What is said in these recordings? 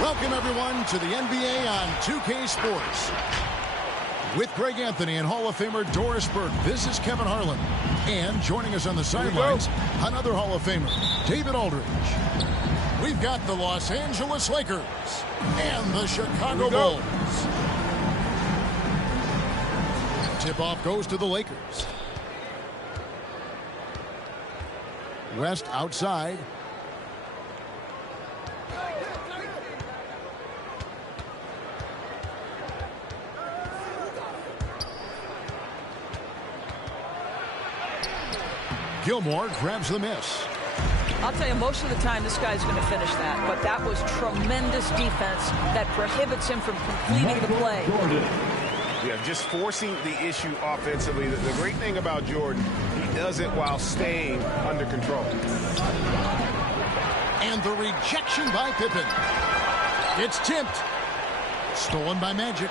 Welcome, everyone, to the NBA on 2K Sports. With Greg Anthony and Hall of Famer Doris Burke, this is Kevin Harlan. And joining us on the sidelines, another Hall of Famer, David Aldridge. We've got the Los Angeles Lakers and the Chicago Bulls. Tip-off goes to the Lakers. West outside. Gilmore grabs the miss. I'll tell you, most of the time this guy's going to finish that, but that was tremendous defense that prohibits him from completing the play. Yeah, just forcing the issue offensively. The great thing about Jordan, he does it while staying under control. And the rejection by Pippen. It's tipped. Stolen by Magic.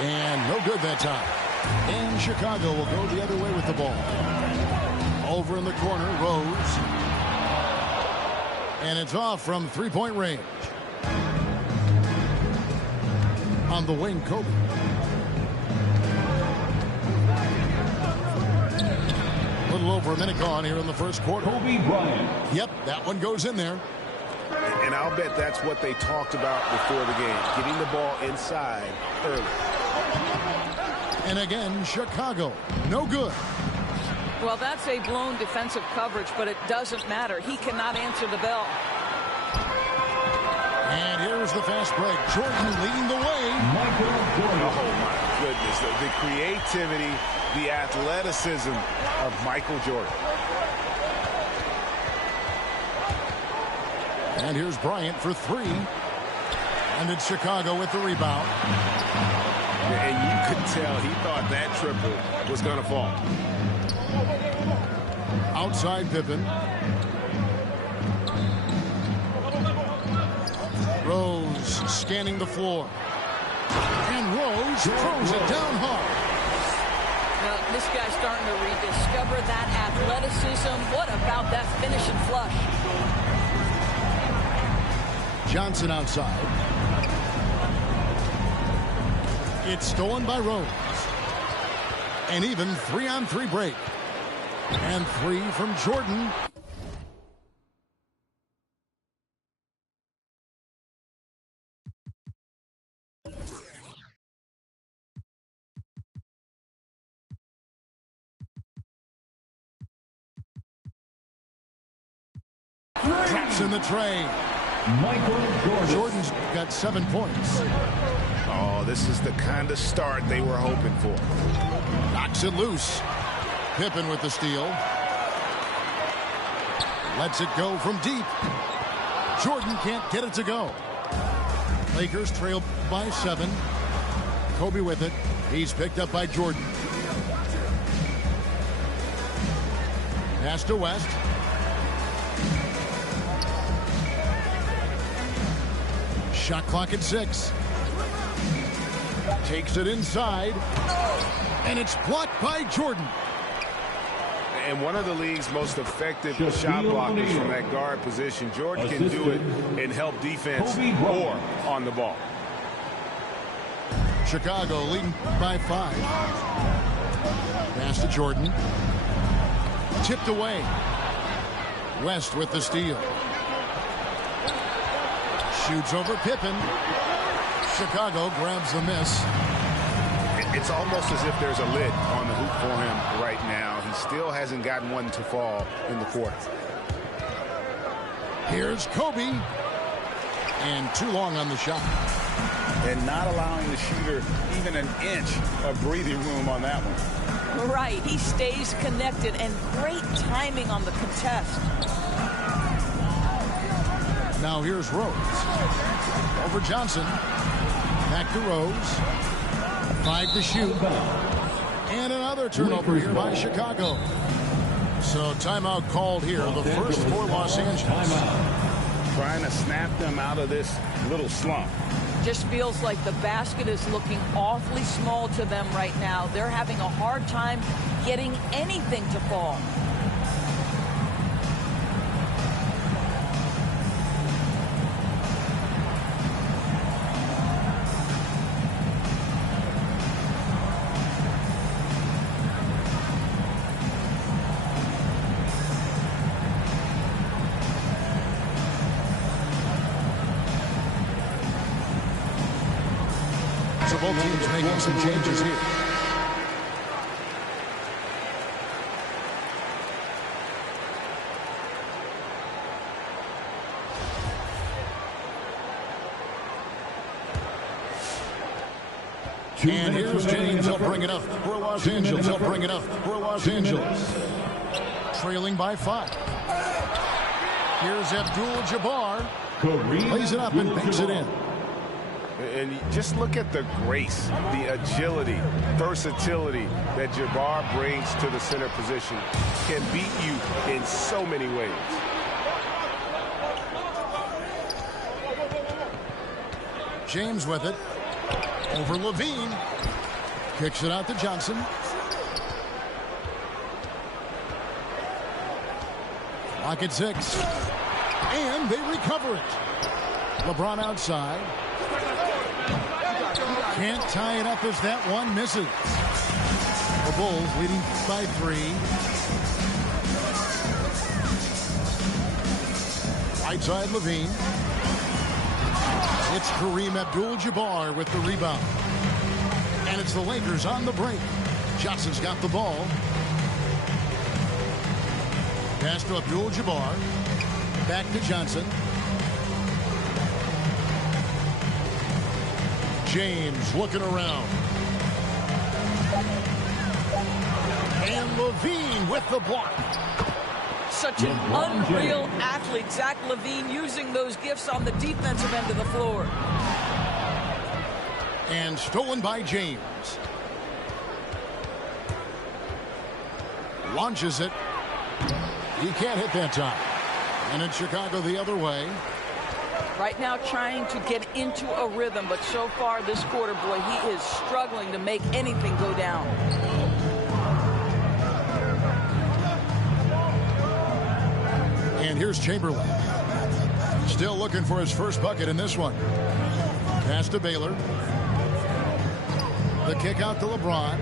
And no good that time. And Chicago will go the other way with the ball. Over in the corner, Rose. And it's off from three-point range. On the wing, Kobe. A little over a minute gone here in the first quarter. Kobe Bryant. Yep, that one goes in there. And I'll bet that's what they talked about before the game, getting the ball inside early. And again, Chicago, no good. Well, that's a blown defensive coverage, but it doesn't matter. He cannot answer the bell. And here's the fast break. Jordan leading the way. Oh, my goodness. The creativity, the athleticism of Michael Jordan. And here's Bryant for three. And it's Chicago with the rebound. And you could tell he thought that triple was going to fall. Outside Pippen. Rose scanning the floor. And Rose throws it down hard. Now, this guy's starting to rediscover that athleticism. What about that finish and flush? Johnson outside. It's stolen by Rose. An even 3-on-3 break. And three from Jordan. Taps in the tray. Michael Jordan. Jordan's got 7 points. Oh, this is the kind of start they were hoping for. Knocks it loose. Pippen with the steal. Lets it go from deep. Jordan can't get it to go. Lakers trail by 7. Kobe with it. He's picked up by Jordan. Pass to West. Shot clock at 6. Takes it inside. And it's blocked by Jordan. And one of the league's most effective shot blockers from that guard position. Jordan can do it and help defense more on the ball. Chicago leading by 5. Pass to Jordan. Tipped away. West with the steal. Shoots over Pippen. Chicago grabs the miss. It's almost as if there's a lid on the hoop for him right now. He still hasn't gotten one to fall in the quarter. Here's Kobe. And too long on the shot. And not allowing the shooter even an inch of breathing room on that one. Right. He stays connected, and great timing on the contest. Now here's Rose. Over Johnson. Back to Rose. 5 to shoot. And another turnover here by Chicago. So timeout called here. The first for Los Angeles. Trying to snap them out of this little slump. Just feels like the basket is looking awfully small to them right now. They're having a hard time getting anything to fall. So both teams making some changes here. And here's James. He'll bring it up for Los Angeles. He'll bring it up for Los Angeles. Trailing by 5. Here's Abdul-Jabbar. Plays it up and banks it in. And just look at the grace, the agility, versatility that Jabbar brings to the center position. Can beat you in so many ways. James with it. Over Levine. Kicks it out to Johnson. Clock at 6. And they recover it. LeBron outside. Can't tie it up as that one misses. The Bulls leading by 3. Right side Levine. It's Kareem Abdul-Jabbar with the rebound. And it's the Lakers on the break. Johnson's got the ball. Pass to Abdul-Jabbar. Back to Johnson. James looking around. And Levine with the block. Such an unreal athlete, Zach LaVine, using those gifts on the defensive end of the floor. And stolen by James. Launches it. He can't hit that time. And it's Chicago the other way. Right now trying to get into a rhythm, but so far this quarter, boy, he is struggling to make anything go down. And here's Chamberlain. Still looking for his first bucket in this one. Pass to Baylor. The kick out to LeBron.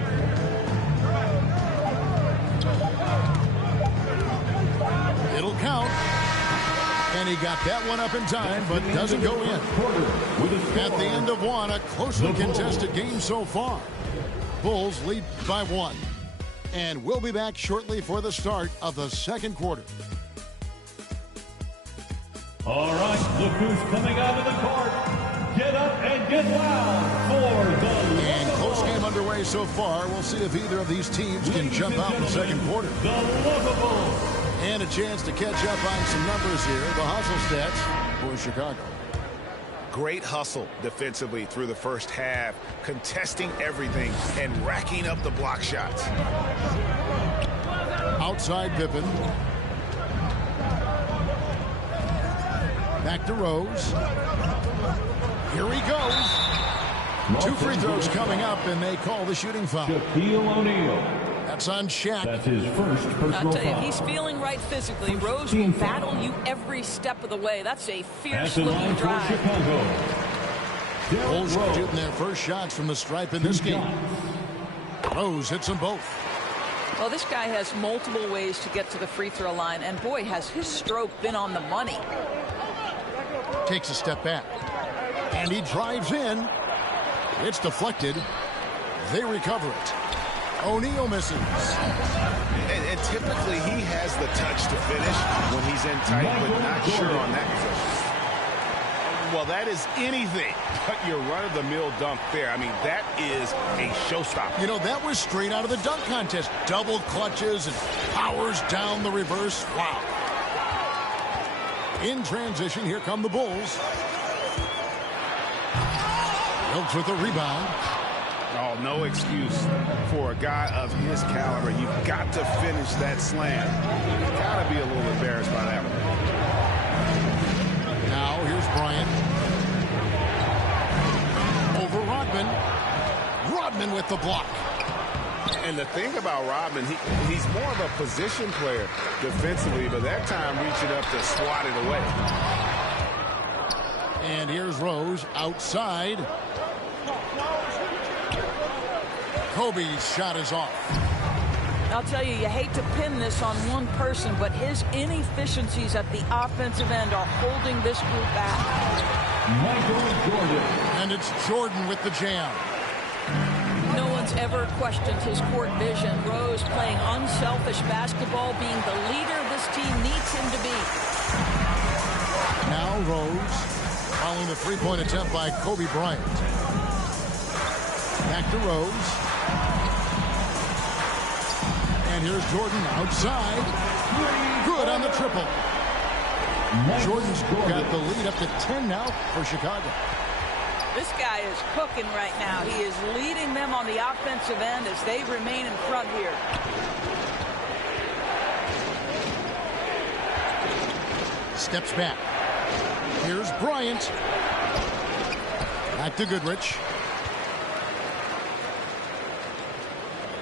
It'll count. And he got that one up in time, but doesn't go in. At the end of one, a closely contested game so far. Bulls lead by 1. And we'll be back shortly for the start of the second quarter. All right, look who's coming out of the court. Get up and get loud for the And close game underway so far. We'll see if either of these teams can jump out in the second quarter. The Lovables. And a chance to catch up on some numbers here. The hustle stats for Chicago. Great hustle defensively through the first half, contesting everything and racking up the block shots. Outside Pippen. Back to Rose. Here he goes. 2 free throws coming up, and they call the shooting foul. Shaquille O'Neal. That's on Shaq. That's his first personal I'll tell you, foul. he's feeling right physically. Rose will battle you every step of the way. That's a fierce-looking drive. Bulls shooting their first shots from the stripe in this game. Rose hits them both. Well, this guy has multiple ways to get to the free throw line, and boy, has his stroke been on the money. Takes a step back. And he drives in. It's deflected. They recover it. O'Neal misses. And typically he has the touch to finish when he's in tight, but not sure on that possession. Well, that is anything but your run-of-the-mill dunk there. I mean, that is a showstopper. You know, that was straight out of the dunk contest. Double clutches and powers down the reverse. Wow. In transition, here come the Bulls. Wilkes with the rebound. Oh, no excuse for a guy of his caliber. You've got to finish that slam. You've got to be a little embarrassed by that one. Now, here's Bryant. Over Rodman. Rodman with the block. And the thing about Rodman, he's more of a position player defensively, but that time reaching up to swat it away. And here's Rose outside. Kobe's shot is off. I'll tell you, you hate to pin this on one person, but his inefficiencies at the offensive end are holding this group back. Michael Jordan. And it's Jordan with the jam. No one's ever questioned his court vision. Rose playing unselfish basketball, being the leader this team needs him to be. Now Rose, following the three-point attempt by Kobe Bryant. Back to Rose. And here's Jordan outside. Good on the triple. Jordan's got the lead up to 10 now for Chicago. This guy is cooking right now. He is leading them on the offensive end as they remain in front here. Steps back. Here's Bryant. Back to Goodrich.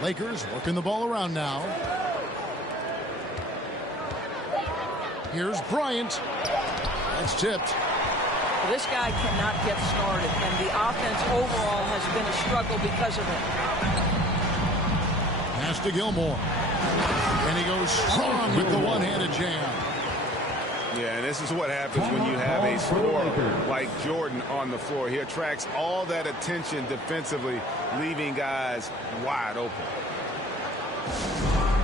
Lakers working the ball around now. Here's Bryant. That's tipped. This guy cannot get started, and the offense overall has been a struggle because of it. Pass to Gilmore. And he goes strong with the one-handed jam. Yeah, and this is what happens when you have a scorer like Jordan on the floor. He attracts all that attention defensively, leaving guys wide open.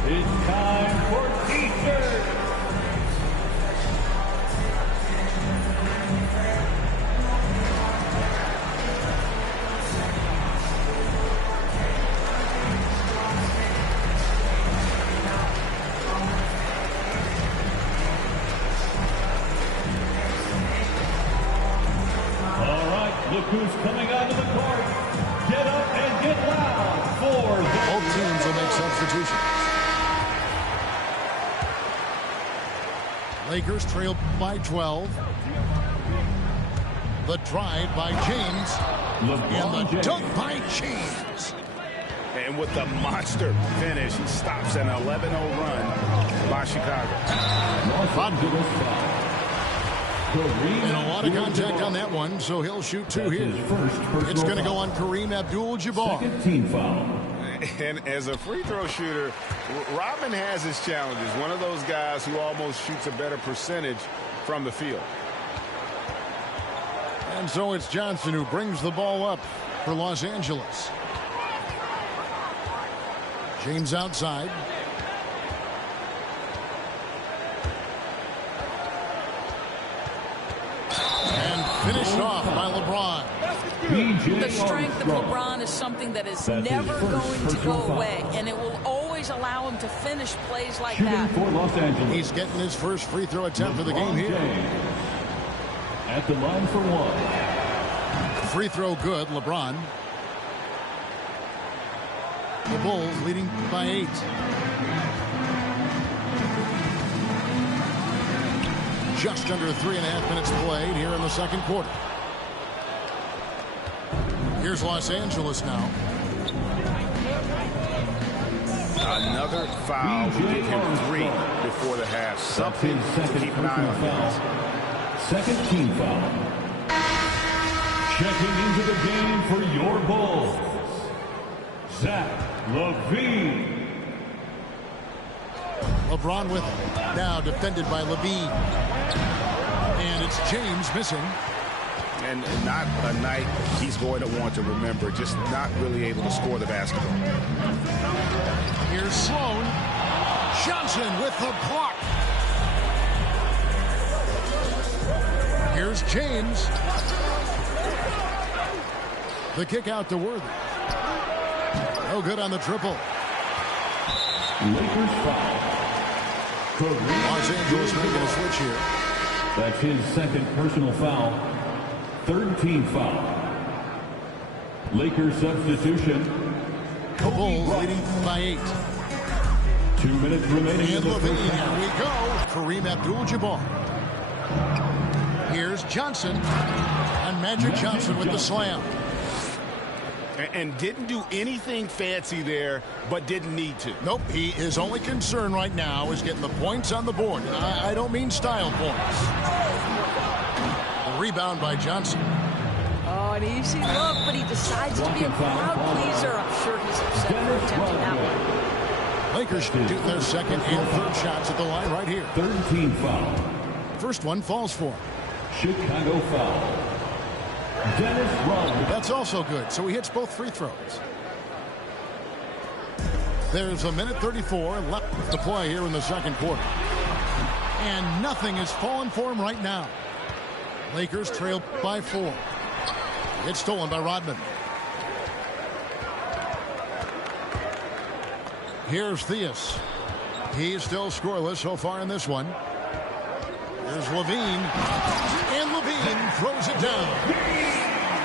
It's time for T-shirts. Look who's coming onto the court. Get up and get loud for the... Both teams will make substitutions. Lakers trail by 12. The drive by James. And the dunk by James. And with the monster finish, he stops an 11-0 run by Chicago. And a lot of contact on that one, so he'll shoot two here. It's going to go on Kareem Abdul-Jabbar. Second team foul. And as a free throw shooter, Robin has his challenges. One of those guys who almost shoots a better percentage from the field. And so it's Johnson who brings the ball up for Los Angeles. James outside. Finished off by LeBron. The strength of LeBron is something that is never going to go away, and it will always allow him to finish plays like that. For Los Angeles. He's getting his first free throw attempt for the game here. At the line for one. Free throw good, LeBron. The Bulls leading by 8. Just under 3.5 minutes played here in the second quarter. Here's Los Angeles now. Another foul will give him 3 before the half. Something to keep an eye on. Second team foul. Checking into the game for your Bulls, Zach LaVine. LeBron with it. Now defended by LaVine. And it's James missing. And not a night he's going to want to remember. Just not really able to score the basketball. Here's Sloan. Johnson with the block. Here's James. The kick out to Worthy. No good on the triple. Lakers foul. Los Angeles making a switch here. That's his second personal foul. Third team foul. Lakers substitution. The Bulls leading by 8. 2 minutes remaining in the LaVine, first half. here we go. Kareem Abdul-Jabbar. Here's Johnson. And Magic Johnson with the slam. And didn't do anything fancy there, but didn't need to. Nope, his only concern right now is getting the points on the board. I don't mean style points. A rebound by Johnson. Oh, an easy look, but he decides to be a crowd pleaser. I'm sure he's upset for attempting that one. Lakers shooting their second and third shots at the line right here. Third team foul. First one falls for him. Chicago foul. Dennis Rodman. That's also good, so he hits both free throws. There's a minute 34 left to play here in the second quarter. And nothing is falling for him right now. Lakers trail by 4. It's stolen by Rodman. Here's Theus. He's still scoreless so far in this one. Here's Levine. And Levine throws it down.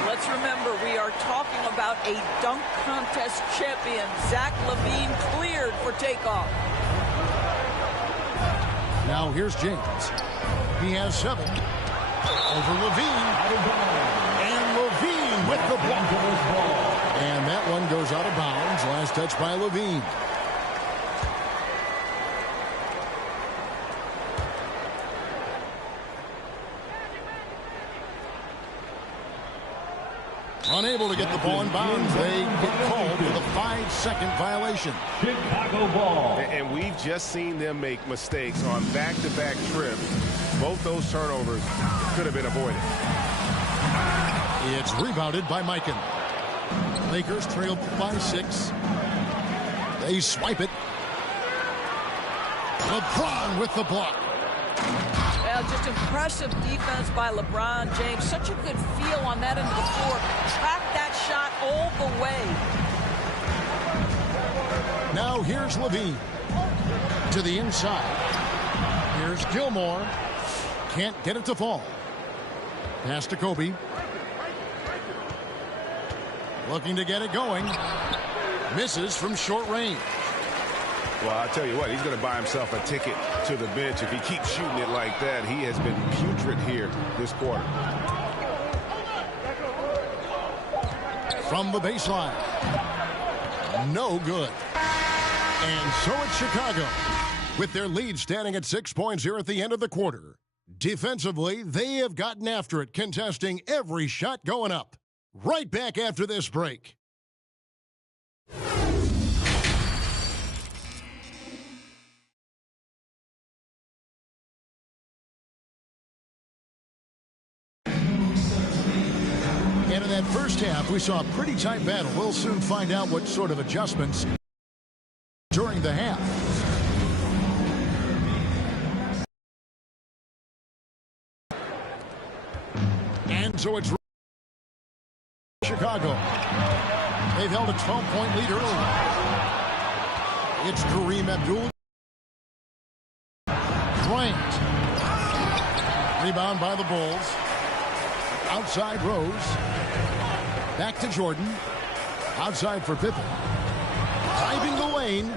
Let's remember, we are talking about a dunk contest champion. Zach LaVine cleared for takeoff. Now here's James. He has 7. Over Levine. And Levine with the block. And that one goes out of bounds. Last touch by Levine. Unable to get the ball in bounds. They get called for the 5-second violation. Chicago ball. And we've just seen them make mistakes on back-to-back trips. Both those turnovers could have been avoided. It's rebounded by Mikan. Lakers trail by 6. They swipe it. LeBron with the block. Well, just impressive defense by LeBron James. Such a good feel on that end of the floor. Track that shot all the way. Now here's Levine. To the inside. Here's Gilmore. Can't get it to fall. Pass to Kobe. Looking to get it going. Misses from short range. Well, I'll tell you what, he's going to buy himself a ticket to the bench. If he keeps shooting it like that, he has been putrid here this quarter. From the baseline. No good. And so it's Chicago, with their lead standing at 6 points here at the end of the quarter. Defensively, they have gotten after it, contesting every shot going up. Right back after this break. And in that first half, we saw a pretty tight battle. We'll soon find out what sort of adjustments during the half. And so it's Chicago. They've held a 12-point lead early. It's Kareem Abdul. Bryant. Rebound by the Bulls. Outside Rose. Back to Jordan. Outside for Pippen. Driving the lane.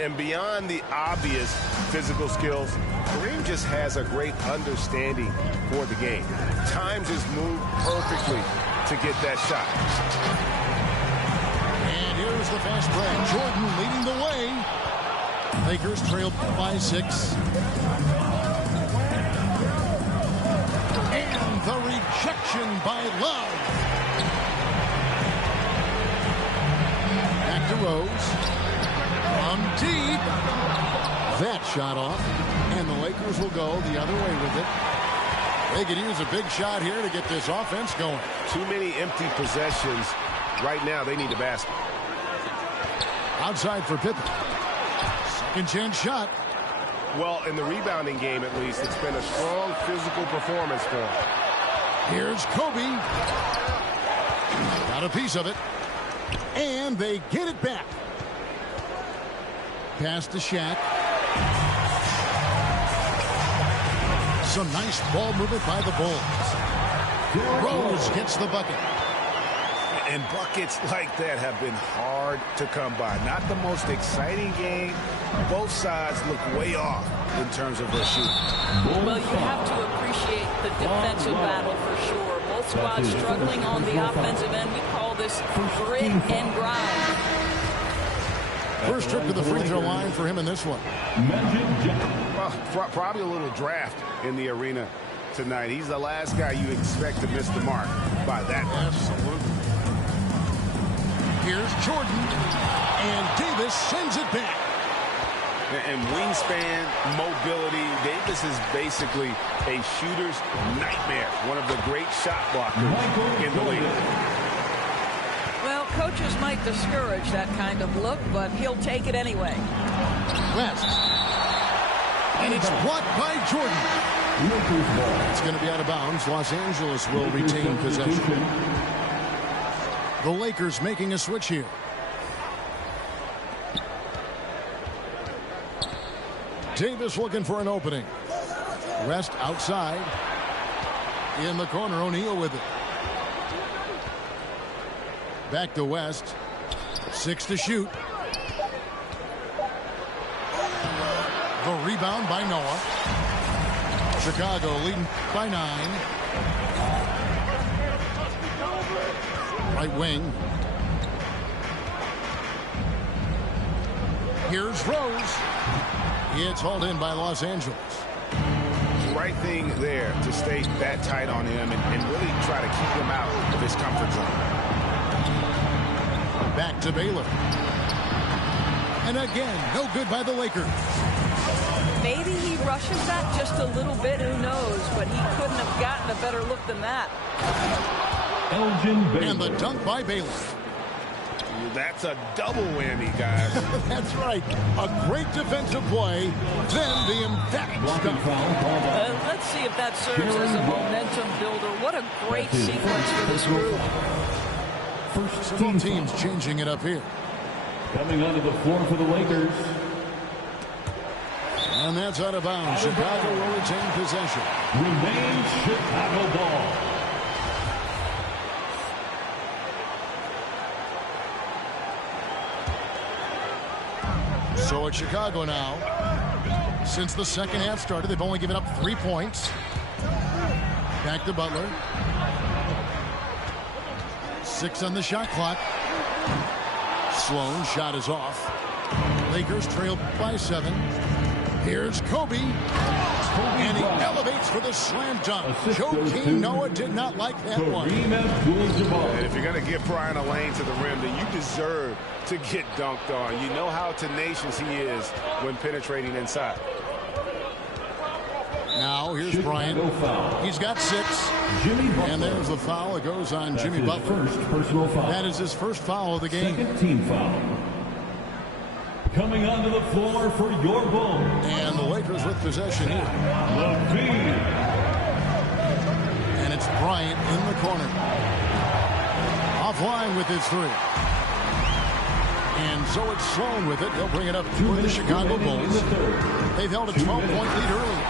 And beyond the obvious physical skills, Kareem just has a great understanding for the game. Times his move perfectly to get that shot. And here's the fast break. Jordan leading the way. Lakers trail by 6. And the rejection by Love. Back to Rose. From deep. That shot off. And the Lakers will go the other way with it. They could use a big shot here to get this offense going. Too many empty possessions. Right now, they need a basket. Outside for Pippen. Second chance shot. Well, in the rebounding game, at least, it's been a strong physical performance for him. Here's Kobe. Got a piece of it. And they get it back. Pass to Shaq. Some nice ball movement by the Bulls. Rose gets the bucket. And buckets like that have been hard to come by. Not the most exciting game. Both sides look way off in terms of their shooting. Well, you have to appreciate the defensive battle for sure. Both squads struggling on the offensive end. We call this grit and grind. First trip to the free throw line for him in this one. Well, probably a little draft in the arena tonight. He's the last guy you expect to miss the mark by that much. Absolutely. Here's Jordan. And Davis sends it back. And wingspan, mobility, Davis is basically a shooter's nightmare. One of the great shot blockers in the league. Well, coaches might discourage that kind of look, but he'll take it anyway. West. And it's blocked by Jordan. It's going to be out of bounds. Los Angeles will retain possession. The Lakers making a switch here. Davis looking for an opening. West outside. In the corner, O'Neal with it. Back to West. 6 to shoot. The rebound by Noah. Chicago leading by 9. Right wing. Here's Rose. It's hauled in by Los Angeles. Right thing there to stay that tight on him and really try to keep him out of his comfort zone. Back to Baylor. And again, no good by the Lakers. Maybe he rushes that just a little bit, who knows, but he couldn't have gotten a better look than that. Elgin Baylor. And the dunk by Baylor. That's a double whammy, guys. That's right. A great defensive play, then the emphatic dunk. Let's see if that serves as a momentum builder. What a great sequence for this group. Both teams changing it up here. Coming onto the floor for the Lakers. And that's out of bounds. Chicago will retain possession. Remains Chicago ball. So it's Chicago now. Since the second half started, they've only given up 3 points. Back to Butler. 6 on the shot clock. Sloan, shot is off. Lakers trail by 7. Here's Kobe. And he elevates for the slam dunk. Joakim Noah did not like that one. And if you're going to give Brian a lane to the rim, then you deserve to get dunked on. You know how tenacious he is when penetrating inside. Now here's Bryant. He's got 6. And there's the foul. It goes on Jimmy Butler. First personal foul. That is his first foul of the game. Second team foul. Coming onto the floor for your Bulls. And the Lakers with possession here. LaVine. And it's Bryant in the corner. Offline with his 3. And so it's Sloan with it. He'll bring it up for the Chicago Bulls. They've held a 12-point lead early.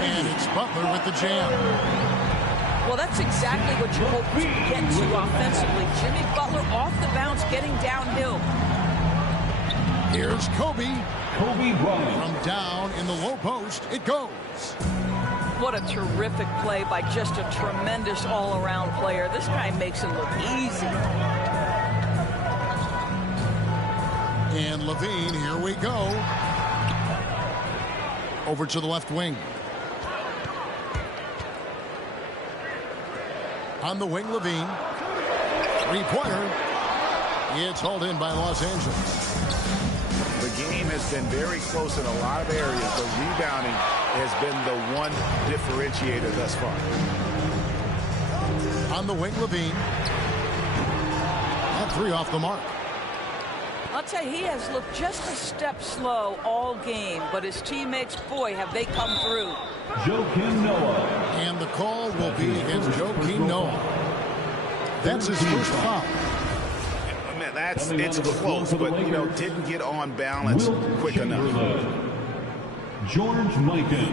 And it's Butler with the jam. Well, that's exactly what you hope to get to offensively. Jimmy Butler off the bounce, getting downhill. Here's Kobe. Kobe Bryant. From down in the low post, it goes. What a terrific play by just a tremendous all-around player. This guy makes it look easy. And LaVine, here we go. Over to the left wing. On the wing, LaVine. 3-pointer. It's hauled in by Los Angeles. The game has been very close in a lot of areas, but rebounding has been the one differentiator thus far. On the wing, LaVine. That 3 off the mark. I'll tell you, he has looked just a step slow all game, but his teammates, boy, have they come through. Joakim Noah. And the call will be against Joakim Noah. That's his first foul. Man, it's close, but, you know, didn't get on balance quick enough. George Mikan.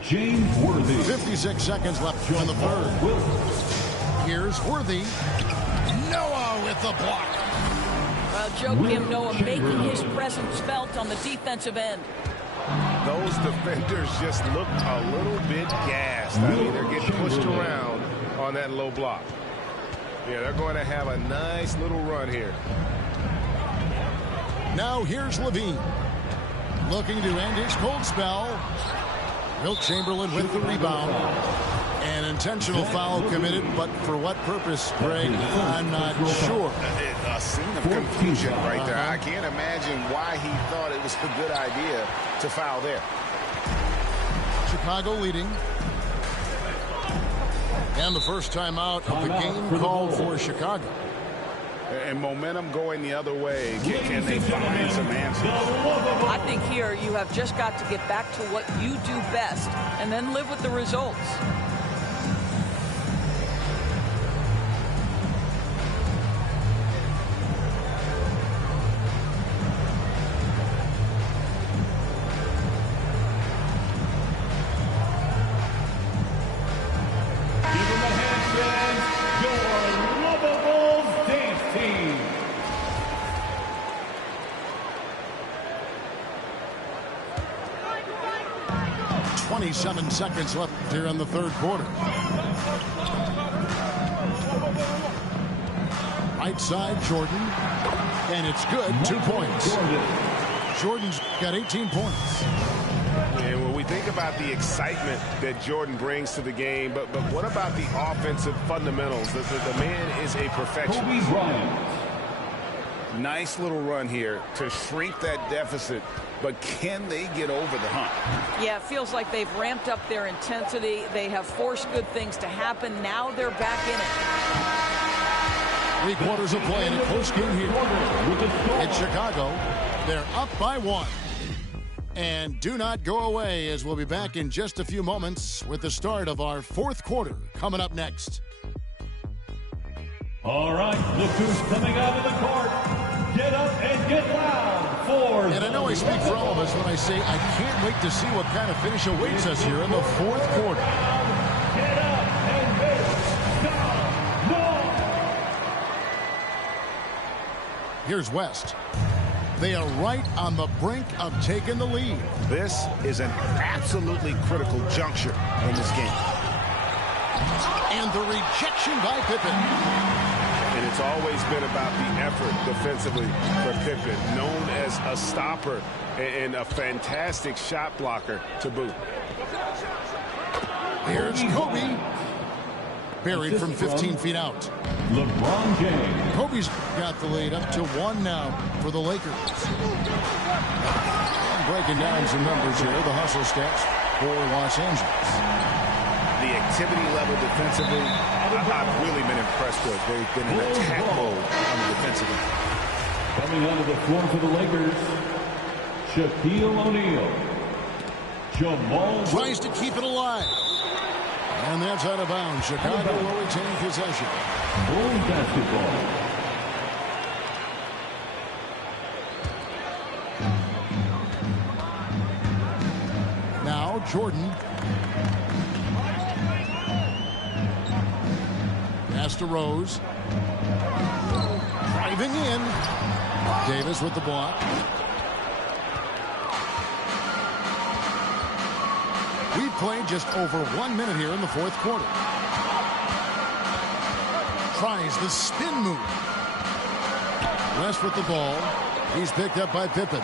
James Worthy. 56 seconds left in the third. Here's Worthy. Noah with the block. Well, Joakim Noah making his presence felt on the defensive end. Those defenders just look a little bit gassed. I mean, they're getting pushed around on that low block. Yeah, they're going to have a nice little run here. Now here's LaVine. Looking to end his cold spell. Wilt Chamberlain with the rebound. And An intentional foul committed, but for what purpose, Greg? I'm not sure. A scene of confusion right there. I can't imagine why he thought it was a good idea to foul there. Chicago leading. And the first timeout of the game called for Chicago. And momentum going the other way. Can they find some answers? I think here you have just got to get back to what you do best and then live with the results. Seconds left here in the third quarter. Right side, Jordan. And it's good. 2 points. Jordan's got 18 points. And when we think about the excitement that Jordan brings to the game, but what about the offensive fundamentals? The man is a perfectionist. Kobe Bryant. Nice little run here to shrink that deficit, but can they get over the hump? Yeah, it feels like they've ramped up their intensity. They have forced good things to happen. Now they're back in it. 3 quarters of play in a close game here. It's Chicago. They're up by 1. And do not go away, as we'll be back in just a few moments with the start of our fourth quarter coming up next. All right, look who's coming out of the court. Get up and get loud for... And I know I speak for all of us when I say I can't wait to see what kind of finish awaits us here in the fourth quarter. Get up and make some noise. Here's West. They are right on the brink of taking the lead. This is an absolutely critical juncture in this game. And the rejection by Pippen. And it's always been about the effort defensively for Pippen, known as a stopper and a fantastic shot blocker to boot. Here's Kobe. Buried from 15 feet out. LeBron James. Kobe's got the lead up to 1 now for the Lakers. And breaking down some numbers here, the hustle stats for Los Angeles. The activity level defensively, I've really been impressed with. They've been in attack mode on the defensive end. Coming onto the floor for the Lakers, Shaquille O'Neal. Jamal tries to keep it alive. And that's out of bounds. Chicago will retain possession. Bulls basketball. Now Jordan. Pass to Rose. Driving in. Davis with the block. We've played just over 1 minute here in the fourth quarter. Tries the spin move. West with the ball. He's picked up by Pippen.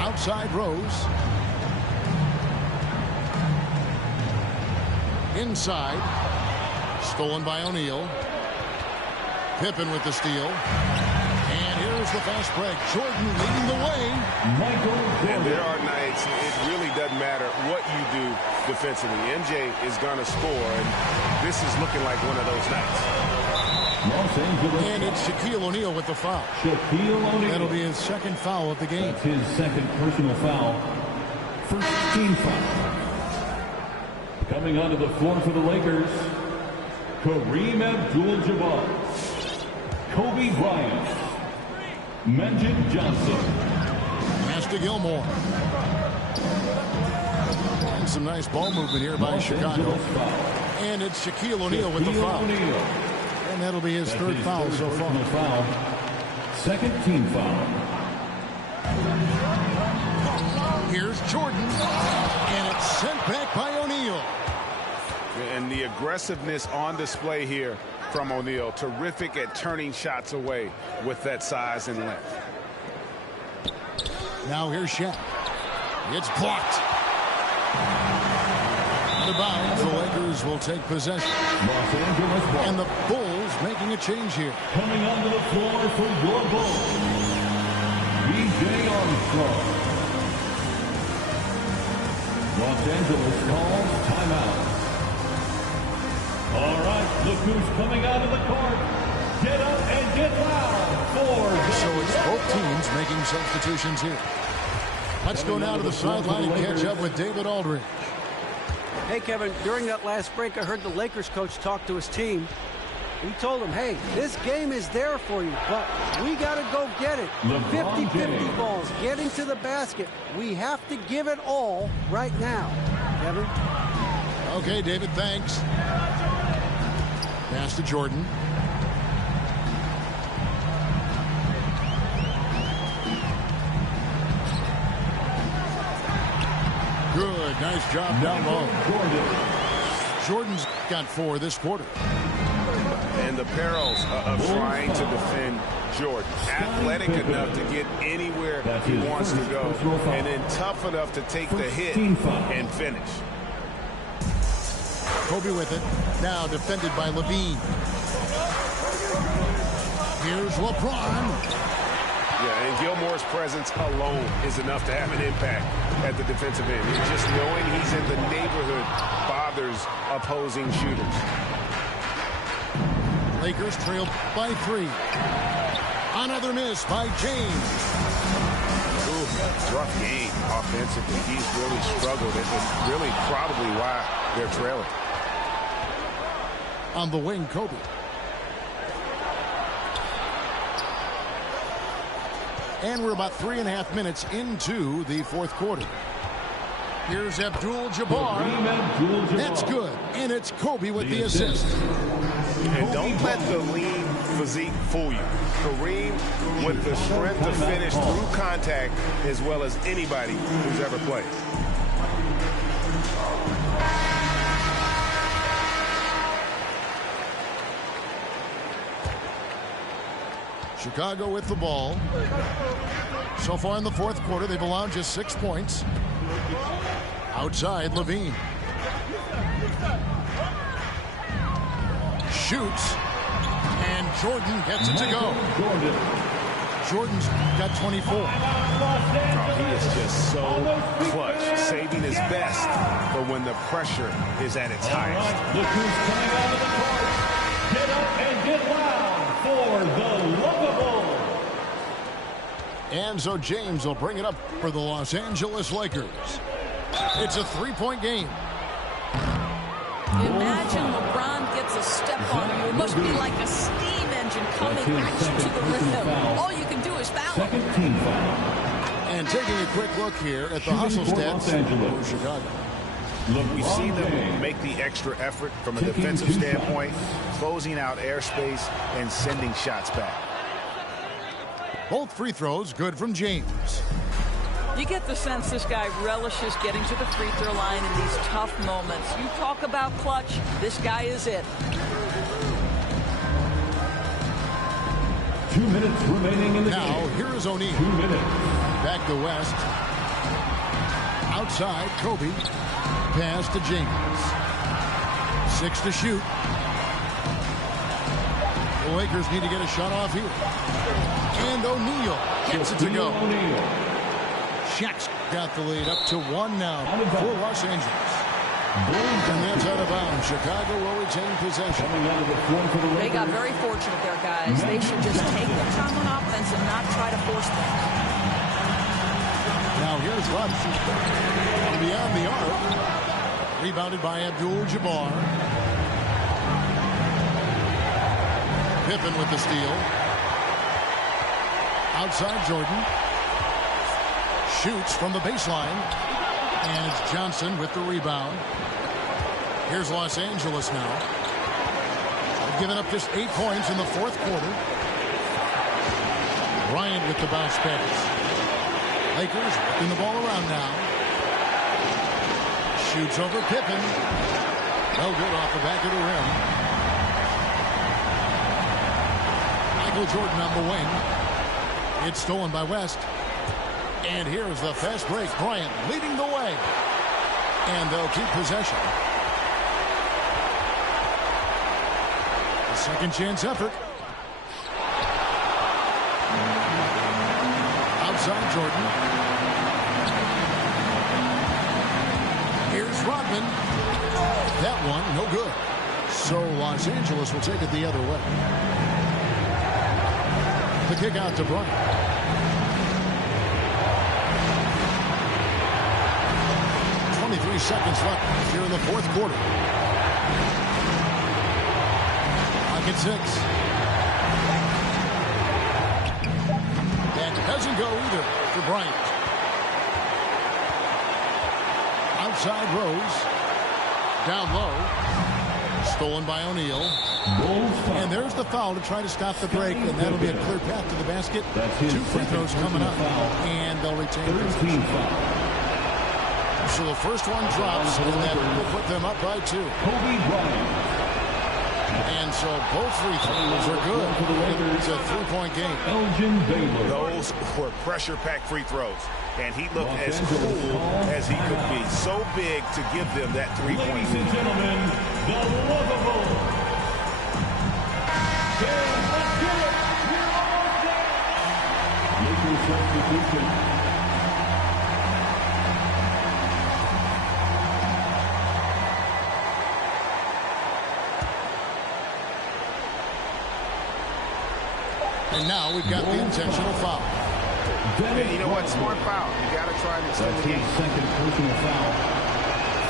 Outside Rose. Inside. Stolen by O'Neal. Pippen with the steal. And here's the fast break. Jordan leading the way. And there are nights it really doesn't matter what you do defensively. MJ is going to score, and this is looking like one of those nights. Los Angeles. And it's Shaquille O'Neal with the foul. Shaquille O'Neal. That'll be his second foul of the game. That's his second personal foul. First team foul. Coming onto the floor for the Lakers, Kareem Abdul-Jabbar, Kobe Bryant, Magic Johnson. Pass to Gilmore. And some nice ball movement here by Chicago. And it's Shaquille O'Neal with the foul. And that'll be his third foul so far. Foul. Second team foul. Here's Jordan. And it's sent back by O'Neal. And the aggressiveness on display here from O'Neal. Terrific at turning shots away with that size and length. Now here's Shaq. It's blocked. The bounds, the Lakers will take possession. Los Angeles ball. And the Bulls making a change here. Coming onto the floor for your Bulls, B.J. Armstrong. Los Angeles calls timeout. All right, look who's coming out of the court. Get up and get loud for So it's both teams making substitutions here. Let's go now to the sideline and catch up with David Aldridge. Hey, Kevin, during that last break, I heard the Lakers coach talk to his team. He told them, hey, this game is there for you, but we got to go get it. 50-50 balls, getting to the basket. We have to give it all right now. Kevin? Okay, David, thanks. Pass to Jordan. Good, nice job down low. Jordan's got 4 this quarter. And the perils of trying to defend Jordan. Athletic enough to get anywhere he wants to go, and then tough enough to take the hit and finish. Kobe with it. Now defended by Levine. Here's LeBron. Yeah, and Gilmore's presence alone is enough to have an impact at the defensive end. And just knowing he's in the neighborhood bothers opposing shooters. Lakers trail by 3. Another miss by James. Ooh, rough game offensively. He's really struggled, and really probably why they're trailing. On the wing, Kobe. And we're about 3.5 minutes into the fourth quarter. Here's Abdul-Jabbar. That's good. And it's Kobe with the assist. And don't let the lean physique fool you. Kareem with the strength to finish through contact as well as anybody who's ever played. Chicago with the ball. So far in the fourth quarter, they've allowed just 6 points. Outside, Levine. Shoots. And Jordan gets it to go. Jordan's got 24. Oh, he is just so clutch, saving his best for when the pressure is at its highest. Look who's coming out of the court. Get up and get loud for the Lovable. And so James will bring it up for the Los Angeles Lakers. It's a 3-point game. Imagine LeBron gets a step on you. It must be like a steam engine coming at you to the rim. All you can do is foul. Second team foul. And taking a quick look here at the hustle stats for Chicago. We've seen them make the extra effort from a defensive standpoint, closing out airspace and sending shots back. Both free throws good from James. You get the sense this guy relishes getting to the free throw line in these tough moments. You talk about clutch, this guy is it. 2 minutes remaining in the game. Now, here is O'Neal. 2 minutes. Back to West. Outside, Kobe. Pass to James. 6 to shoot. The Lakers need to get a shot off here. And O'Neal gets it to go. Shaq's got the lead up to 1 now for Los Angeles. And that's out of bounds. Chicago will retain possession. They got very fortunate there, guys. They should just take their time on offense and not try to force them. Now here's Rush. Beyond the arc. Rebounded by Abdul-Jabbar. Pippen with the steal. Outside Jordan. Shoots from the baseline. And it's Johnson with the rebound. Here's Los Angeles now. They've given up just 8 points in the fourth quarter. Bryant with the bounce pass. Lakers whipping the ball around now. Shoots over Pippen. No good off the back of the rim. Michael Jordan on the wing. It's stolen by West. And here's the fast break. Bryant leading the way. And they'll keep possession. A second chance effort. Outside Jordan. Here's Rodman. That one, no good. So Los Angeles will take it the other way. The kick out to Bryant. Seconds left here in the fourth quarter. Clock at 6. That doesn't go either for Bryant. Outside Rose. Down low. Stolen by O'Neal. And there's the foul to try to stop the break, and that'll be a clear path to the basket. 2 free throws coming up, and they'll retain possession. So the first one drops, and that will put them up by 2. Kobe Bryant. And so both free throws are good. It's a 3-point game. Elgin Baylor. Those were pressure-packed free throws. And he looked as cool as he could be. So big to give them that 3-point lead. Ladies and gentlemen, the lovable. Let's get it. Lakers substitution. And now we've got the intentional foul. And you know what? Smart foul. You got to try and extend the game. Second personal foul.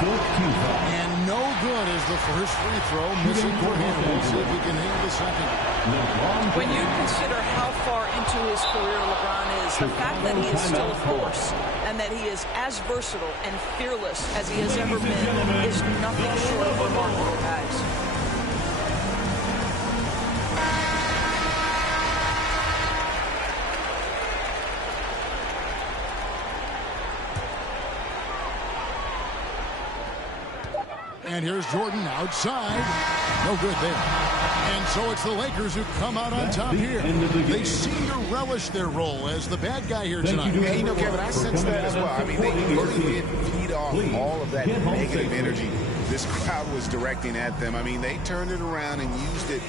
14 foul. And no good is the first free throw. Missing for him. We'll see if he can handle the second. When you consider how far into his career LeBron is, the fact that he is still a force and that he is as versatile and fearless as he has ever been is nothing short of remarkable, guys. And here's Jordan outside. No good there. And so it's the Lakers who come out on top here. They seem to relish their role as the bad guy here tonight. Yeah, you know, Kevin, I sense that as well. I mean, they really did feed off all of that negative energy this crowd was directing at them. I mean, they turned it around and used it